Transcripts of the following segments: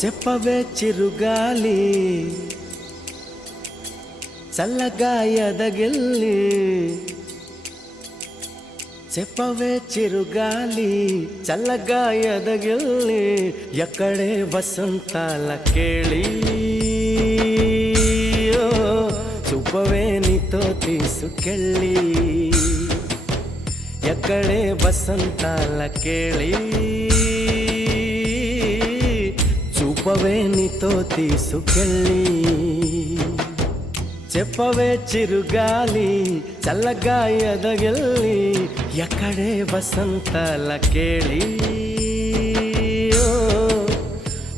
చెప్పవే చిరుగాలి చల్లగా ఎదగిల్లి చెప్పవే చిరుగాలి చల్లగా ఎదగిల్లి ఎక్కడే వసంతాల కేళి చూపవే నీతో తీసుకెళ్ళి ఎక్కడే వసంతాల కేళి చూపవే నీతో తీసుకెళ్ళి చెప్పవే చిరుగాలి చల్లగా ఎదగిల్లి ఎక్కడే వసంతాల కేళి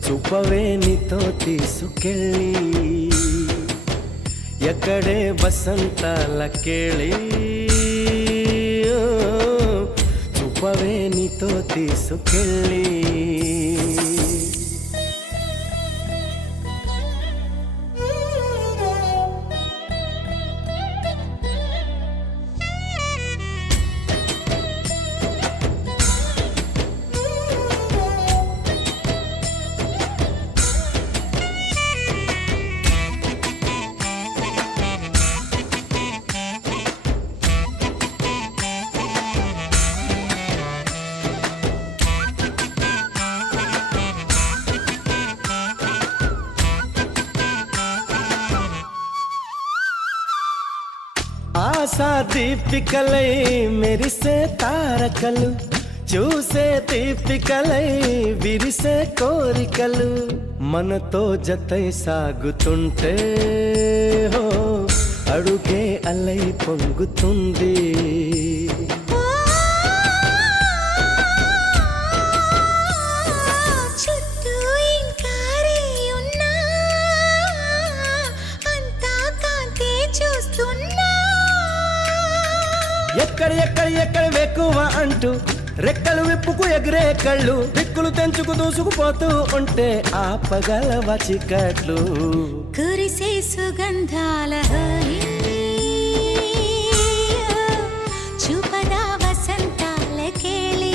చూపవే నీతో తీసుకెళ్ళి ఎక్కడే వసంతాల కేళి చూపవే నీతో తీసుకెళ్ళి ఆశా దీపికలై మెరిసే తారకలు చూసే దీపికలై విరిసే కోరికలు మనతో జతై సాగుతుంటే హో అడుగే అలై పొంగుతుంది ఎక్కడ వెక్కువ అంటూ రెక్కలు విప్పుకు ఎగిరే కళ్ళు దిక్కులు తెంచుకు దూసుకుపోతూ ఉంటే ఆపగలవ చికట్లు కురిసే సుగంధాల చూపదా వసంతాల కేళి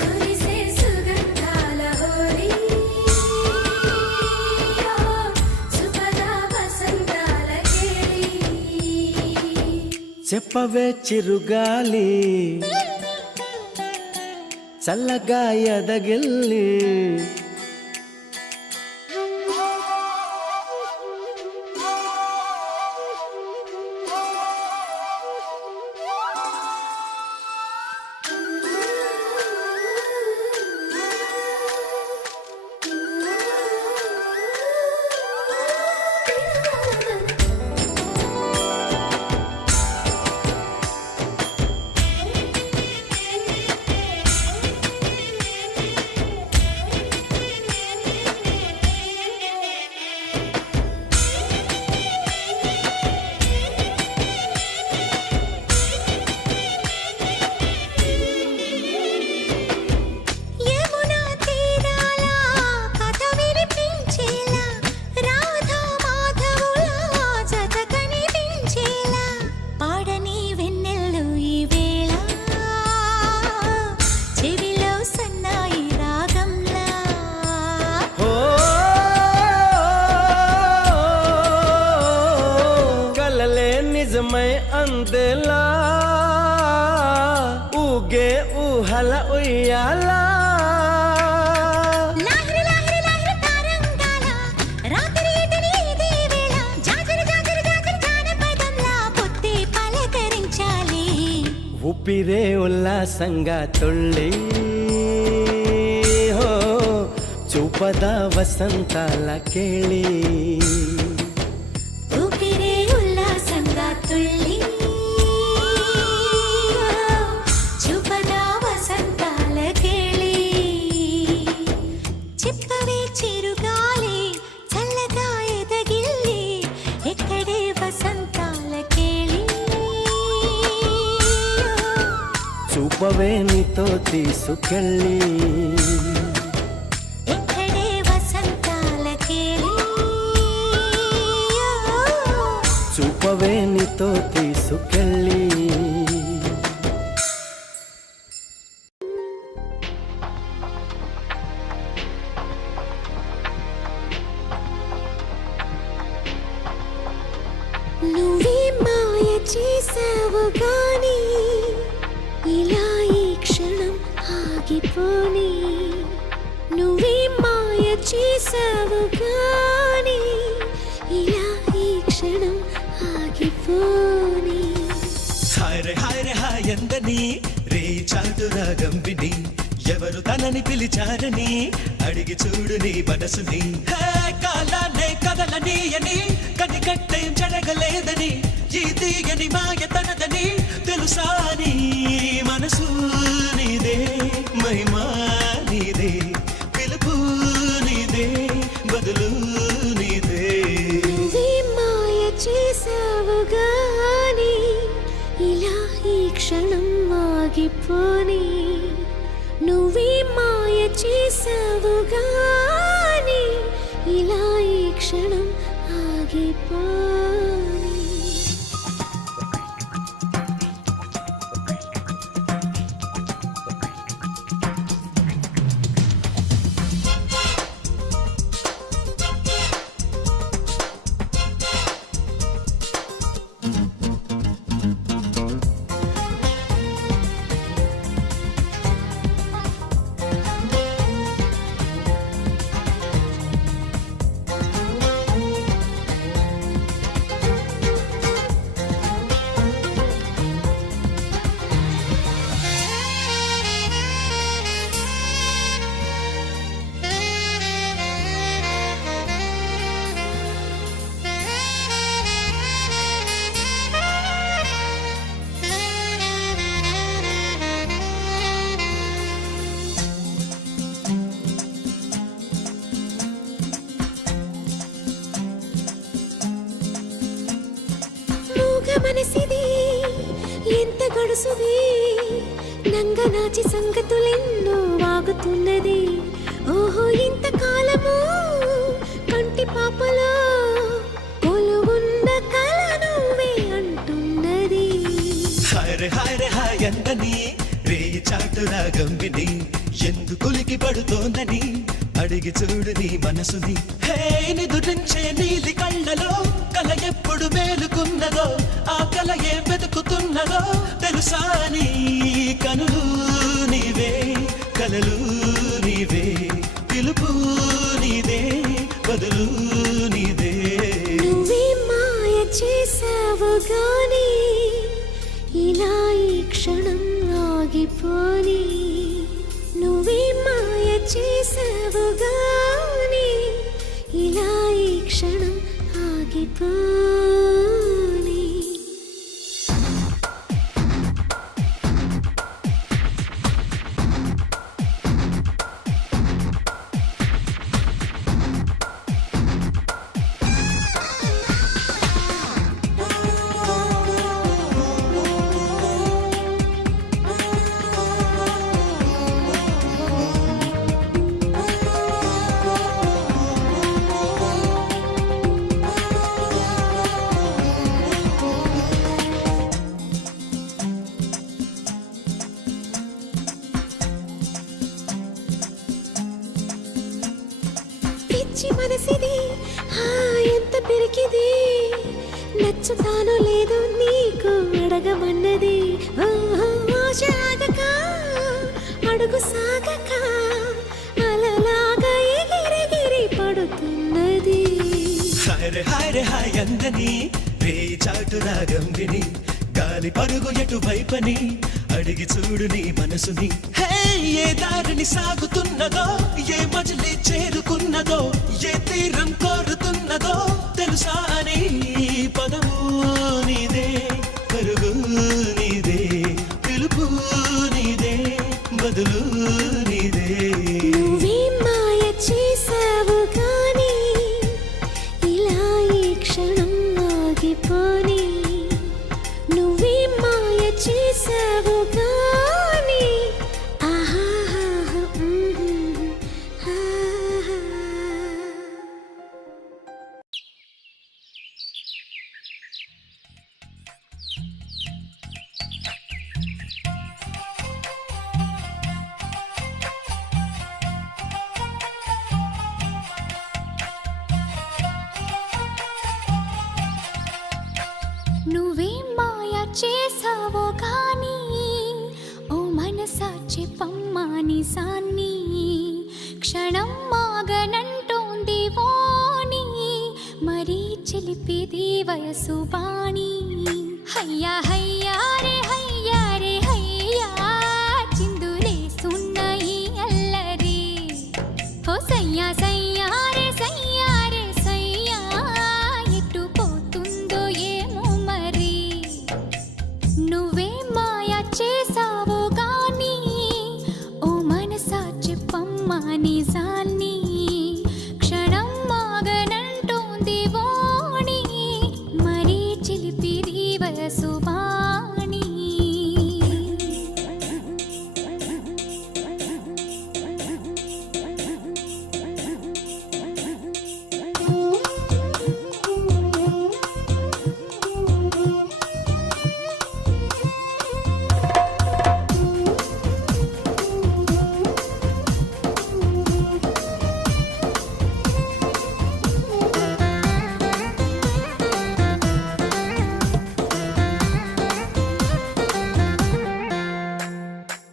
కురిసే సుగంధాల చూపదా వసంతాల కేళి చెప్పవే చిరుగాలి చల్లగా ఎదగిల్లి నిజమై అందేలా ఊగే ఊహల ఉయ్యాలా ఊపిరే ఉల్లాసంగా తుళ్ళి హో చూపదా వసంతాల కేళి చూపదా వసంతాల కేళి చెప్పవే చిరుగాలి చల్లగా ఎదగిల్లి ఎక్కడే వసంతాల కేళి చూపవే నీతో తీసుకెళ్ళి ఎక్కడే వసంతాల కేళి చూపవే నీతో తీసుకెళ్ళి నువ్వే మాయ చేసావు గాని ఇలా ఈ క్షణం ఆగిపోని నువ్వే మాయ చేసావు గాని ఇలా ఈ క్షణం ఆగిపోని హాయ్ రే హాయ్ ఎందని రే చాటురాగం విని ఎవరు తనని పిలిచారని అడిగి చూడు నీ మనసుని కాలాన్నే కదలనీయని కనికట్టేం జరగలేదని ఈ తీయని మాయ తనదని తెలుసా నీ మనసు నీదే మహిమా నీదే పిలుపు నీదే బదులు నీదే నువ్వే మాయ చేసావు గాని ఇలా ఈ క్షణం ఆగిపోని నువ్వే మాయ చేసావు గాని ఇలా ఈ క్షణం ఆగిపోని మనసిది ఎంత గడుసుది నంగనాచి సంగతులెన్నో వాగుతున్నది ఓహో ఇంతకాలము కంటి పాపలో కొలువున్న కల నువ్వే అంటున్నది హాయ్ రే హాయ్ ఎందని రే చాటురాగం విని ఎందుకులికి పడుతోందని అడిగి చూడు నీ మనసుని హే నిదురించే నీలి కళ్ళలో కల ఎప్పుడు మేలుకున్నదో ఆ కల ఏ వెతుకుతున్నదో తెలుసా నీ కనులు నీవే కలలు నీవే పిలుపు నీదే బదులు నీదే నువ్వే మాయ చేసావు గాని ఇలా ఈ క్షణం ఆగిపోని నువ్వే మాయ చేసావు గాని ఇలా ఈ క్షణం ఆగిపోని పిచ్చి మనసిది ఎంత పిరికిది నచ్చుతానో లేదో నీకు అడగమన్నది ఆశ అడుగు సాగక అలలాగా ఎగిరెగిరి పడుతున్నది హాయ్ రే హాయ్ అందని రే చాటురాగం విని గాలి పరుగు ఎటువైపని అడిగి చూడు నీ మనసుని హే ఏ దారిని సాగుతున్నదో ఏ మజిలీ చేరుకున్నదో ఏ తీరం కోరుతున్నదో తెలుసా నీ పదము నీదే పరుగు నీదే పిలుపు నీదే బదులు నీదే నువ్వే మాయ చేసావు గాని ఇలా ఈ క్షణం ఆగిపోని నువ్వే మాయ చేసావు గాని చెప్పమ్మా నిజాన్ని క్షణం మాగనంటోంది వాణి మరీ చిలిపిది వయసు వాణి హయ్యా హయ్యా రే హయ్యా రే హయ్యా చిందులేసున్న ఈ అల్లరి హో సయ్యా సయ్యా రే సయ్యా రే సయ్యా ఎటు పోతుందో ఏమో మరి నువ్వే మాయా చేసావో గాని ఓ మనసా చెప్పమ్మా నిజాన్ని క్షణం మాగనంటోంది వాణి మరీ చిలిపిది వయసు వాణి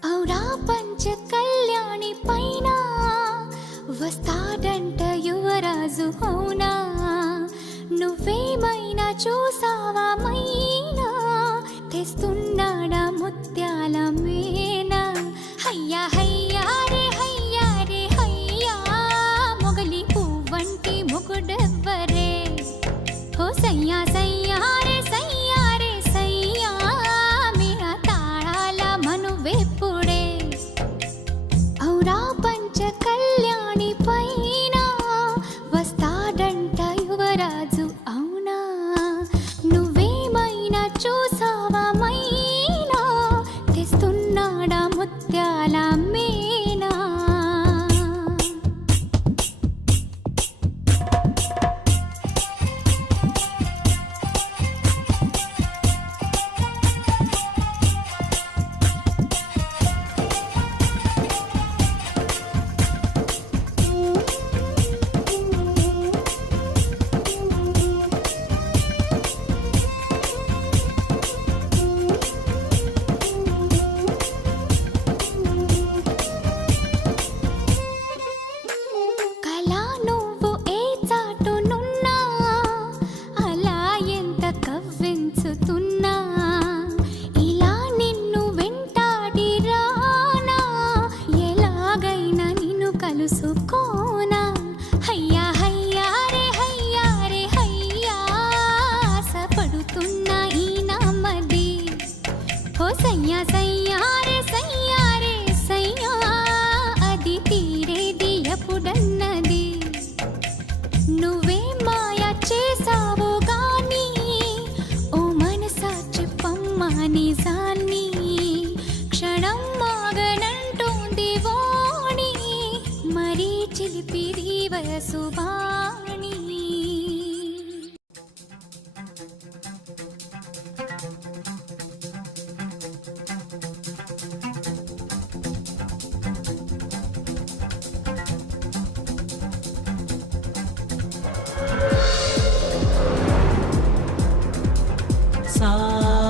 ఔరా పంచ కళ్యాణి పైన వస్తాడంట యువరాజు అవునా నువ్వేమైనా చూసావా మైనా తెస్తున్నాడా ముత్యాల మేనా హయ్యా హయ్యా రే హయ్యా రే హయ్యా మొగలి పువ్వంటి మొగుడెవ్వరే హో సయ్యా సయ్యా రే సయ్యా రే సయ్యా మీరా తాళాల మనువెప్పుడే ఔరా పంచ కళ్యాణి పైన వస్తాడంట యువరాజు అవునా నువ్వేమైనా చూసావా మైనా తెస్తున్నాడా ముత్యాల మేనా కళ నువ్వు ఏ చాటునున్నా అలా ఎంత కవ్వించుతున్నా ఇలా నిన్ను వెంటాడి రానా ఎలాగైనా నిన్ను కలుసుకోనా హయ్యా హయ్యా రే హయ్యా రే హయ్యా ఆశపడుతున్నా ఈ నామది హో సయ్యా సయ్యా రే సయ్యా రే సయ్యా అది తీరేది ఎప్పుడన్నది నువ్వే మాయా చేసావో గాని ఓ మనసా చెప్పమ్మా నిజాన్ని క్షణం మాగనంటోంది వాణి మరీ చిలిపిది వయసు వాణి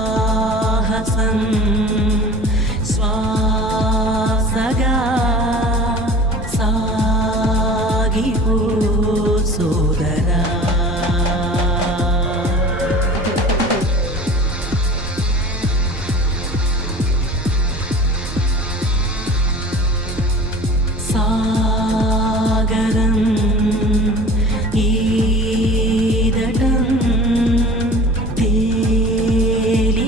సాహసం శ్వాసగా సాగిపో సోదరా సాగరం ఈదటం తేలికేం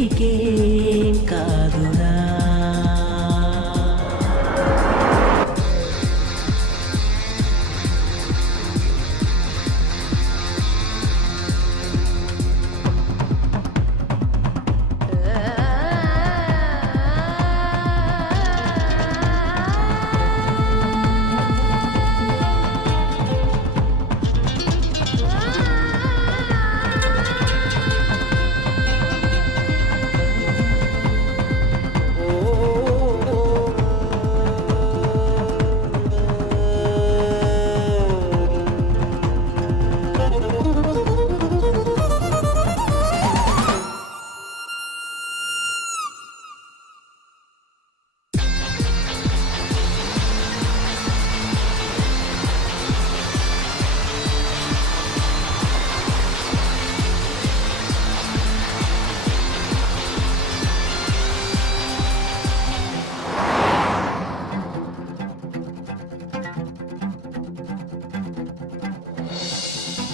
కాదురా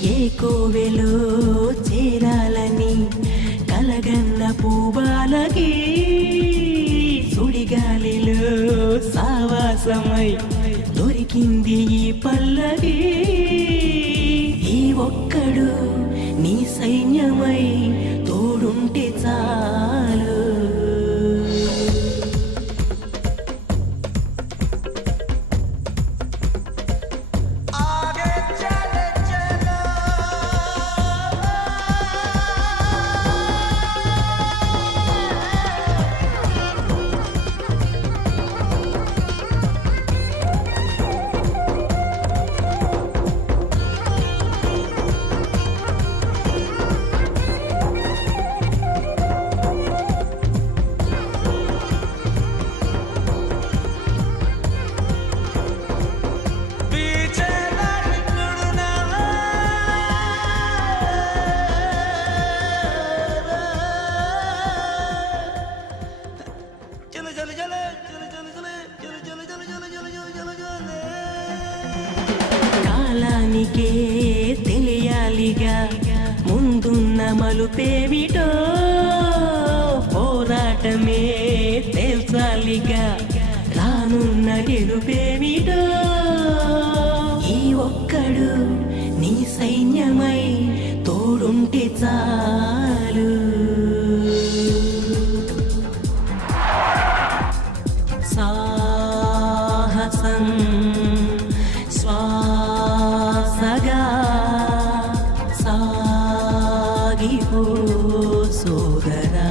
ఏ కోవెలో చేరాలని కలగన్న పూబాలకి సుడిగాలిలో సావాసమై దొరికింది ఈ పల్లకి ఈ ఒక్కడు నీ సైన్యమై తోడుంటే చాలు కాలానికే తెలియాలిగా ముందున్న మలుపేమిటో పోరాటమే తేల్చాలిగా రానున్న గెలుపేమిటో ఈ ఒక్కడు నీ సైన్యమై తోడుంటే చాలు సాహసం శ్వాసగా సాగిపో సోదరా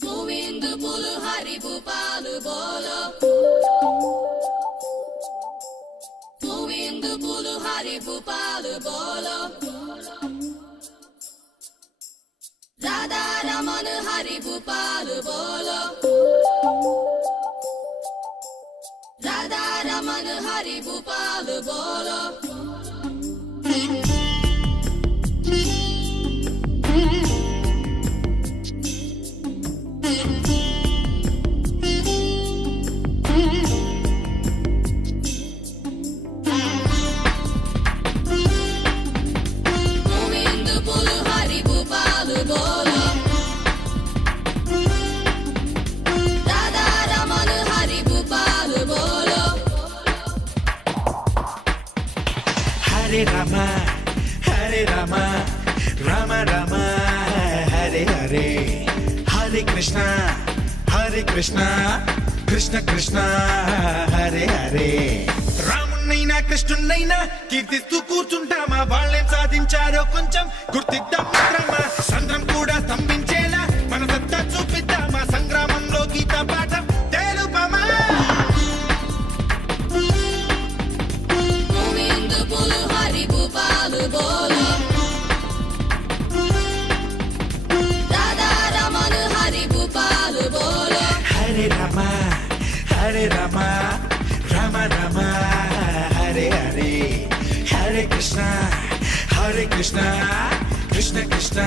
Govinda Bolo Hari Bhupal Bolo Govinda Bolo Hari Bhupal Bolo Radha Raman Hari Bhupal Bolo Radha Raman Hari Bhupal Bolo Govinda Bolo Hari Bhupal Bolo Radha Raman Hari Bhupal Bolo Hare Rama Hare Rama Rama Rama Hare Hare Hare Krishna Krishna Krishna Hare Hare రామున్నైనా కృష్ణున్నైనా కీర్తిస్తూ కూర్చుంటామా వాళ్ళేం సాధించారో కొంచెం గుర్తిద్దాం మిత్రమా సంద్రం కూడా స్తంభించేలా మన సత్తా చూపిద్దామా సంగ్రామంలో గీత పాఠం తెలుపమా Govinda Bolo Hari Bhupal Bolo Radha Raman Hari Bhupal Bolo Hare Rama Rama Rama Hare Hare Hare Krishna Krishna Krishna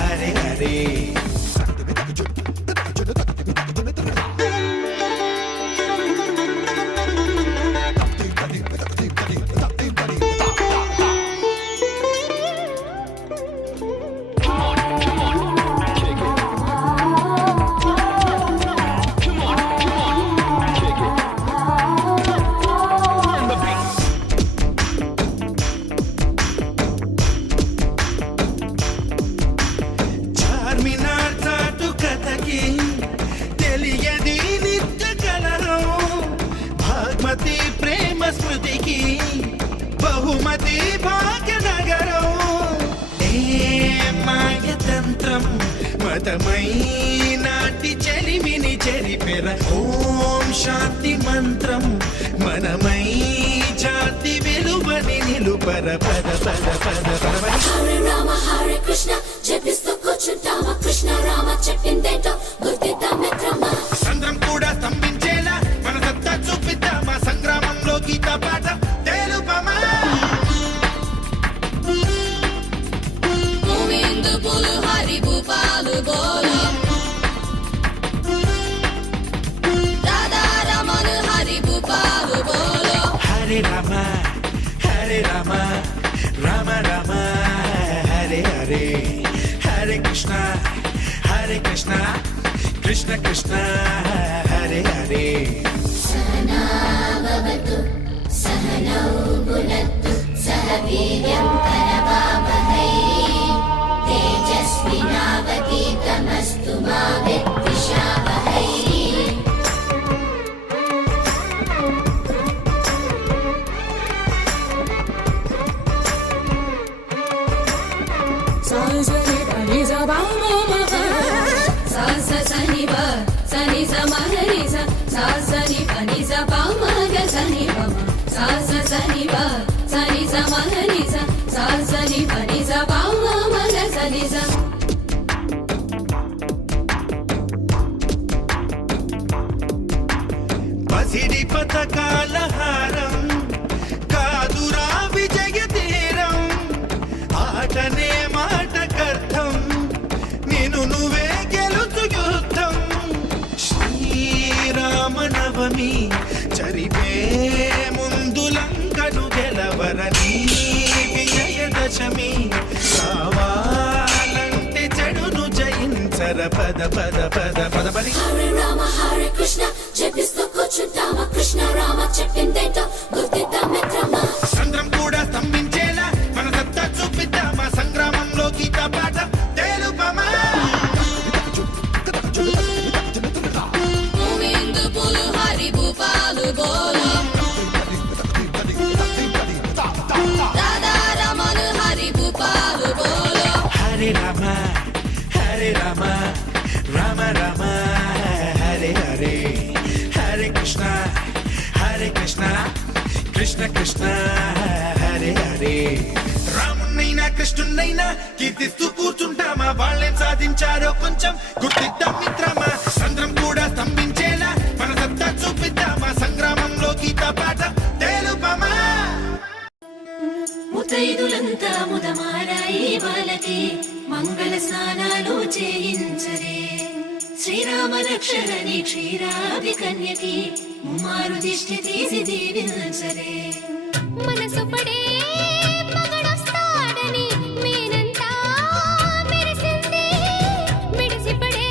Hare Hare Charminar చాటు కథకి తెలియది నిత్య కలరం భాగ్మతి ప్రేమ స్మృతికి బహుమతి భాగ్యనగరం ఏ మాయతంత్రం మతమై నాటి చెలిమిని చెరిపెర ఓం శాంతి మంత్రం మనమై జాతి విలువని నిలుపర పద పద పద పదవని Hare Rama Hare Krishna జపిస్తూ కూర్చుంటామా కృష్ణ రామ చెప్పిందేంటో గుర్తిద్దాం మిత్రమా సంద్రం కూడా స్తంభించి హరే కృష్ణ కృష్ణ కృష్ణ హరే హరే सहनावतु सहनौ भुनक्तु सह वीर्यं करवावहै तेजस्विनावतीतमस्तु मा विद्विषावहै सा स सनि ब सनि स म हरि स सा सनि प नि स प म ग सनि प म सा स सनि ब सनि स म हरि स सा सनि प नि स प म म ग सनि स పసిడి పథకాల హారం కాదురా విజయ తీరం ఆటనే మాటకర్థం నేను నువ్వే గెలుచు యుద్ధం శ్రీరామనవమి చరిపే ముందు లంకను గెలవరని విజయదశమి కావాలంటే చెడును జయించర పద పద పద పద పది Hare Rama Hare Krishna జపిస్తూ కూర్చుంటామా కృష్ణ రామ చెప్పిందేంటో గుర్తిద్దాం మిత్రమా సంద్రం కూడా స్తంభించేలా మన సత్తా చూపిద్దామా సంగ్రామంలో గీత పాట తెలుపమా గోవింద బోలు హరి భూపాలు బోలు దాదా రమణ హరి భూపాలు బోలు హరే రామ రామ రామ హరే హరే హరే కృష్ణ కృష్ణ కృష్ణ హరే హరే రామున్నైనా కృష్ణున్నైనా కీర్తిస్తూ కూర్చుంటామా వాళ్ళేం సాధించారో కొంచెం గుర్తిద్దాం మిత్రమా సంద్రం కూడా స్తంభించేలా మన సత్తా చూపిద్దామా సంగ్రామంలో గీత పాట తెలుపమా ముతైదులంతా ముదమారాయి బాలకి మంగళ స్నానాలు చేయించరే శ్రీరామ రక్షరణి క్షీరాది కన్యకి ముమ్మారు దిష్టి తీసి దీవించరే మనసు పడే మగడొస్తాడని మేనంతా మెరిసింది మిడిసిపడే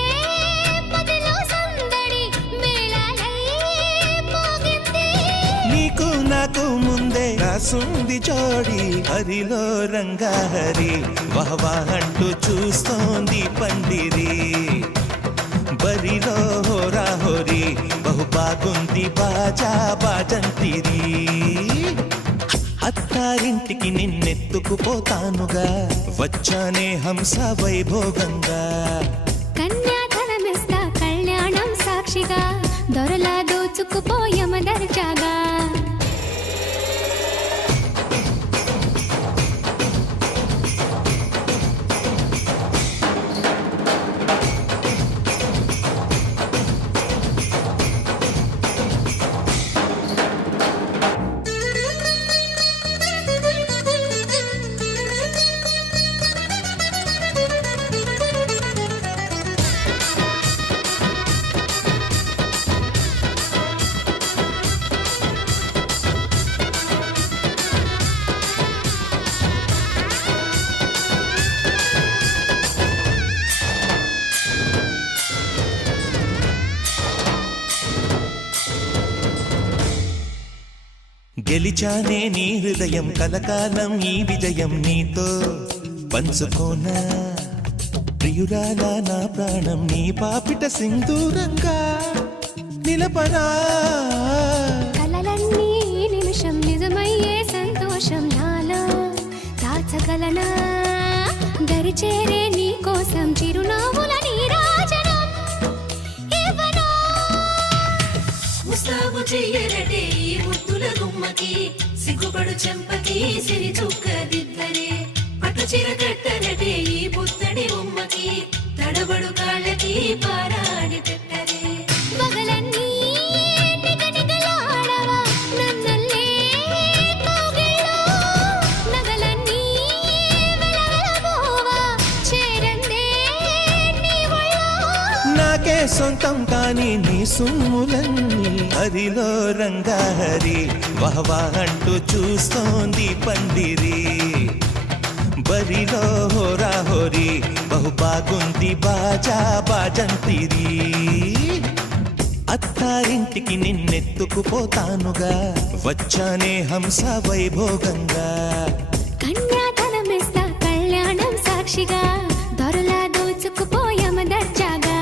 మదిలో సందడి మేళాలై మోగింది నీకు నాకు ముందే రాసుంది జోడి హరిలో రంగా హరి వహవా అంటూ చూస్తోంది పండిరి బరిలో హోరా హోరి బహు బాగుంది బాజా బాజంతిరి అత్తారింటికి నిన్నెత్తుకుపోతానుగా వచ్చానే హంస వైభోగంగా కన్యాధనమిస్తా కళ్యాణం సాక్షిగా దొరలా దోచుకుపోయమ దర్జాగా గెలిచానే నీ హృదయం కలకాలం ఈ విజయం నీతో పంచుకోనా ప్రియురాలా నా ప్రాణం నీ పాపిట సింధూరంగా నిలపనా కలలన్నీ నిమిషం నిజమయ్యే సంతోషం నాలో దాచగలనా దరిచేరే నీ కోసం చిరునవ్వుల నీరాజనం ఇవ్వనా ముస్తాబు చెయ్యరటే ఈ ముద్దుల గుమ్మకి సిగ్గుపడు చెంపకి సిరి చుక్క దిద్దరే పట్టు చీర కట్టరటే ఈ పుత్తడి బొమ్మకి తడబడు కాళ్ళకి పారాడి పెట్టరే పగలన్నీ నిగనిగలాడవా నన్నల్లే కౌగిల్లో నగలన్నీ వెలవెలబోవా చేరందే నీ ఒళ్ళో నాకే సొంతం కాని నీ సుమ్ములన్నీ హరిలో రంగా హరి వహవా అంటూ చూస్తోంది పండిరి బరిలో హోరా హోరీ బహు బాగుంది బాజా బాజంతిరి అత్తారింటికి నిన్నెత్తుకుపోతానుగా వచ్చానే హంస వైభోగంగా కన్యాధనమిస్తా కళ్యాణం సాక్షిగా దొరలా దోచుకుపోయామ దర్జాగా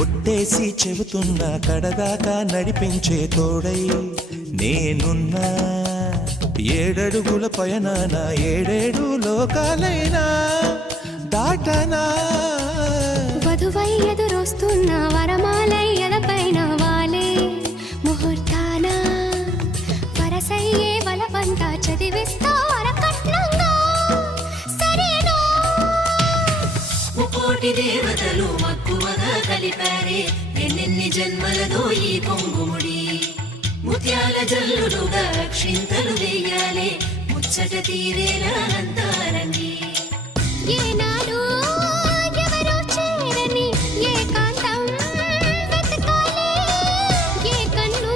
ఒట్టేసి చెబుతున్నా కడదాకా నడిపించే తోడై నేనున్నా ఏడడుగుల పయనాన ఏడేడు లోకాలైనా దాటనా వధువై ఎదురొస్తున్న వరమాలై ఎదపైన వాలే ముహూర్తాన వరసయ్యే వలపంతా చదివిస్తా వరకట్నంగా సరేనా ముకోటి దేవతలు మక్కువగా కలిపారే ఎన్నెన్ని జన్మలదో ఈ కొంగుముడి ముత్యాల జల్లులుగా క్షింతలు వేయాలే ముచ్చట తీరేలా అంతారండి ఏనాడు ఎవరో చేరని ఏకాంతం వెతకాలి ఏ కన్ను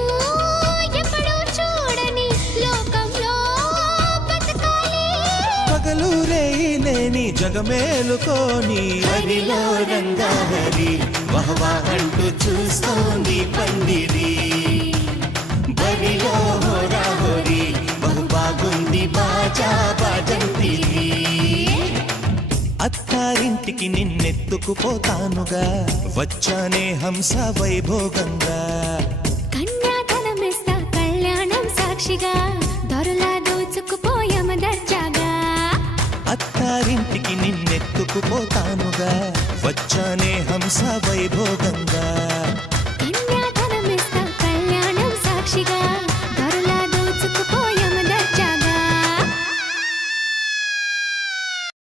ఎప్పుడూ చూడని లోకంలో బతకాలి పగలూరే లేని జగమేలుకోని హరిలో రంగాహరి వహవా అంటూ చూస్తోంది పందిరి బరిలో హోరా హోరీ బహు బాగుంది బాజా బాజంతిరి అత్తారింటికి నిన్నెత్తుకుపోతానుగా వచ్చానే హంస వైభోగంగా కన్యాధనమిస్తా కళ్యాణం సాక్షిగా దొరలా దోచుకుపోయామ దర్జాగా అత్తారింటికి నిన్నెత్తుకుపోతానుగా వచ్చానే హంస వైభోగంగా